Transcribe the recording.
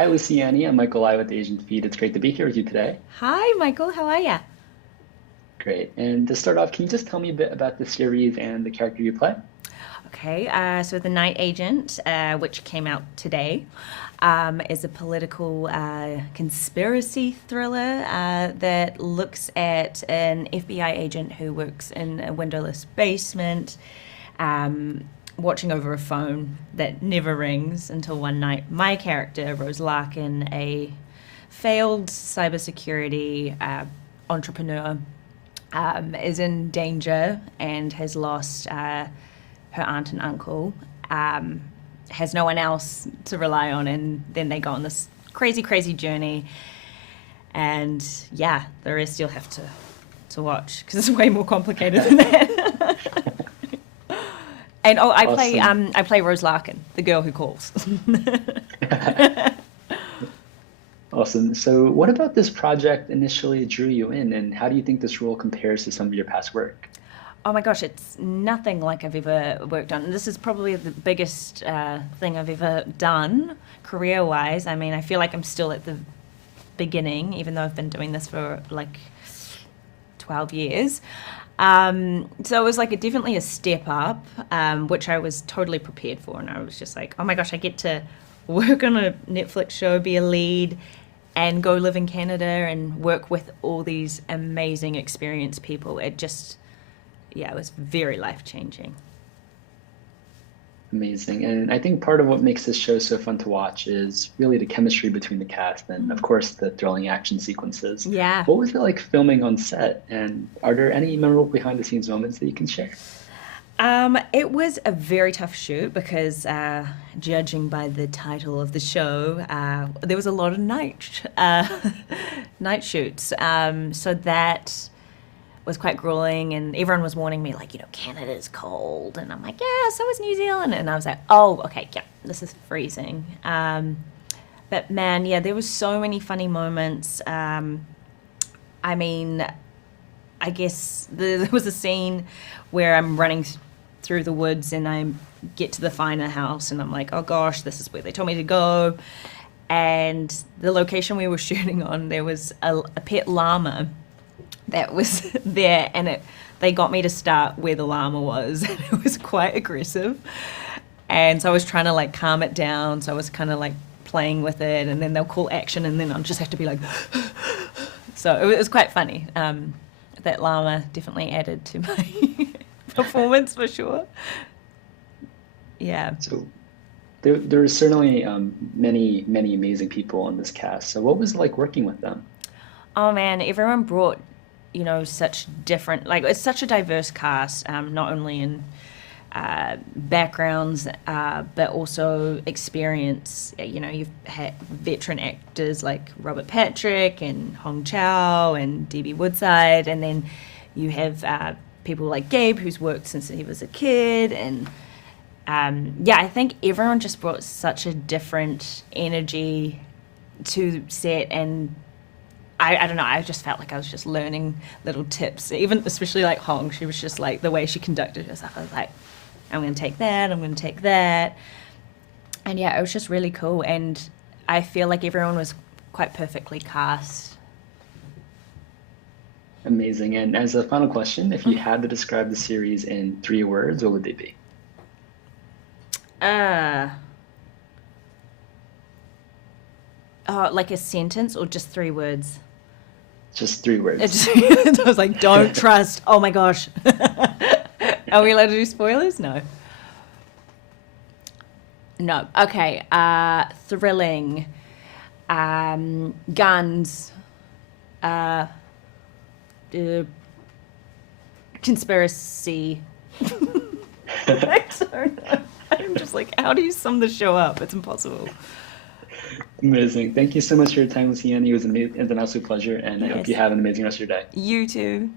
Hi, Luciane. I'm Michael I with Asian Feed. It's great to be here with you today. Hi, Michael. How are ya? Great. And to start off, can you just tell me a bit about the series and the character you play? Okay, so The Night Agent, which came out today, is a political conspiracy thriller that looks at an FBI agent who works in a windowless basement, watching over a phone that never rings until one night my character, Rose Larkin, a failed cybersecurity entrepreneur, is in danger and has lost her aunt and uncle, has no one else to rely on, and then they go on this crazy, crazy journey. And yeah, the rest you'll have to watch because it's way more complicated than that. And Awesome. I play Rose Larkin, the girl who calls. Awesome. So, what about this project initially drew you in, and how do you think this role compares to some of your past work? Oh my gosh, it's nothing like I've ever worked on. This is probably the biggest thing I've ever done career-wise. I mean, I feel like I'm still at the beginning, even though I've been doing this for like 12 years. So it was like definitely a step up, which I was totally prepared for. And I was just like, oh my gosh, I get to work on a Netflix show, be a lead, and go live in Canada and work with all these amazing, experienced people. It just, yeah, it was very life changing. Amazing. And I think part of what makes this show so fun to watch is really the chemistry between the cast and, of course, the thrilling action sequences. Yeah. What was it like filming on set? And are there any memorable behind the scenes moments that you can share? It was a very tough shoot because, judging by the title of the show, there was a lot of night shoots. So that was quite grueling, and everyone was warning me, like, Canada's cold, and I'm like, yeah, so is New Zealand, and I was like, oh, okay, yeah, this is freezing. But man, yeah, there was so many funny moments. I mean, I guess there was a scene where I'm running through the woods and I get to the Finer house and I'm like, oh gosh, this is where they told me to go. And the location we were shooting on, there was a pet llama that was there, and they got me to start where the llama was. And it was quite aggressive. And so I was trying to like calm it down. So I was kind of like playing with it, and then they'll call action, and then I'll just have to be like, so it was quite funny. That llama definitely added to my performance for sure. Yeah. So, there are certainly many, many amazing people on this cast. So, what was it like working with them? Oh man, everyone brought, such different, like it's such a diverse cast, not only in backgrounds, but also experience. You've had veteran actors like Robert Patrick and Hong Chow and D.B. Woodside, and then you have people like Gabe, who's worked since he was a kid, and yeah, I think everyone just brought such a different energy to set, and I don't know, I just felt like I was just learning little tips, even especially like Hong. She was just like, the way she conducted herself, I was like, I'm going to take that, I'm going to take that. And yeah, it was just really cool. And I feel like everyone was quite perfectly cast. Amazing. And as a final question, if you had to describe the series in 3 words, what would they be? Uh, like a sentence or just 3 words? Just 3 words. I was like, don't trust. Oh my gosh. Are we allowed to do spoilers? No. No. Okay. Thrilling. Guns. Uh, uh, Conspiracy. I don't know. I'm just like, how do you sum the show up? It's impossible. Amazing. Thank you so much for your time, Luciane. It was an absolute pleasure, and I hope you Yes. have an amazing rest of your day. You too.